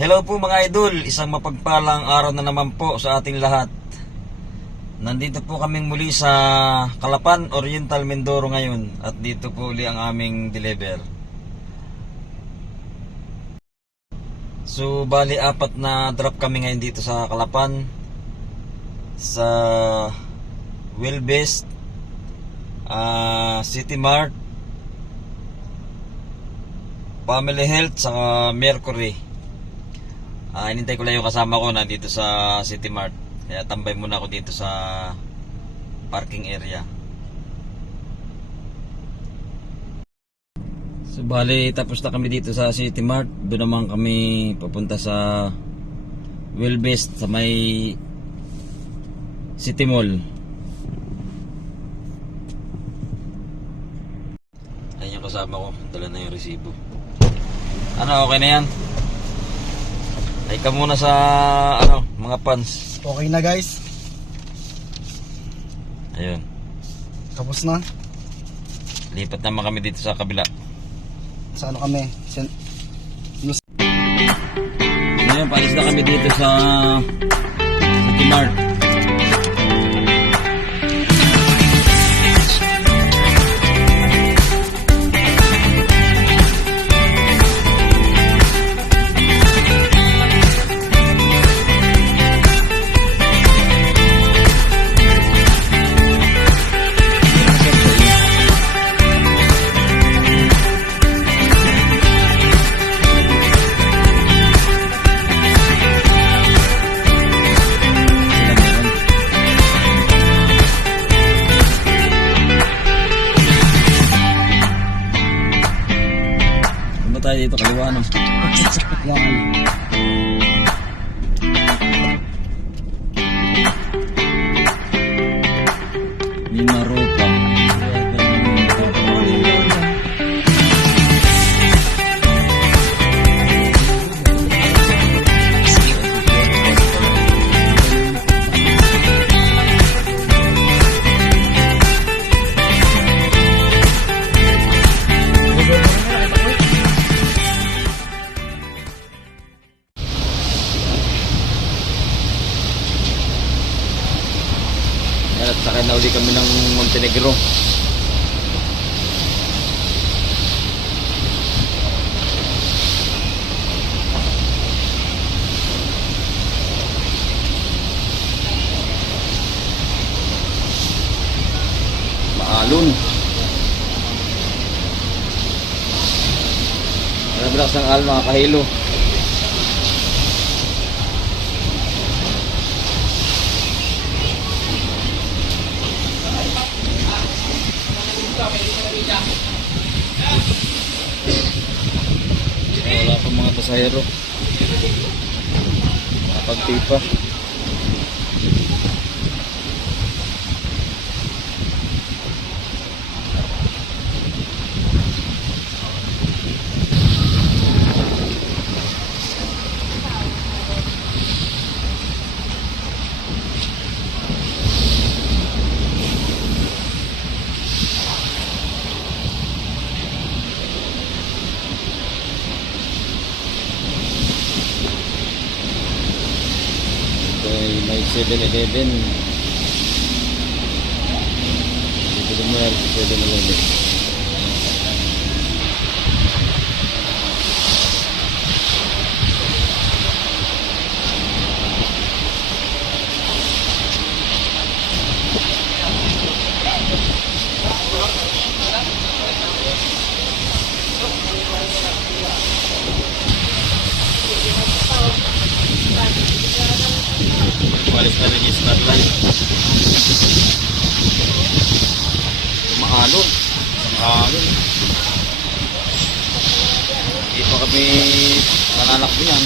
Hello po mga idol, isang mapagpalang araw na naman po sa ating lahat. Nandito po kaming muli sa Calapan, Oriental, Mindoro ngayon. At dito po uli ang aming deliver. So bali apat na drop kami ngayon dito sa Calapan, sa Wellbest, City Mart, Family Health, saka Mercury. Inintay ko lang yung kasama ko nandito sa City Mart. Kaya tambay muna ako dito sa parking area. So bali tapos na kami dito sa City Mart. Doon naman kami papunta sa Wellbest sa may City Mall. Ayun yung kasama ko. Dala na yung resibo. Ano, okay na yan? Ay ka muna sa mga pants. Okay na guys. Ayun. Tapos na. Lipat naman kami dito sa kabila. Sa ano kami? Ngayon, paalis na kami dito sa City Mart. Tayo dito kaliwa no. Yan. Lima ropa. At sakay na uli kami ng Montenegro. Maalon. Malabilas ng al mga kahilo. Wala pa mga pasahero. Napagtipa. May 7-Eleven. Dito din mo yan 7-Eleven. Balik na rin yung starlight. Maalon. Maalon. Hindi pa kami nananakbo yan.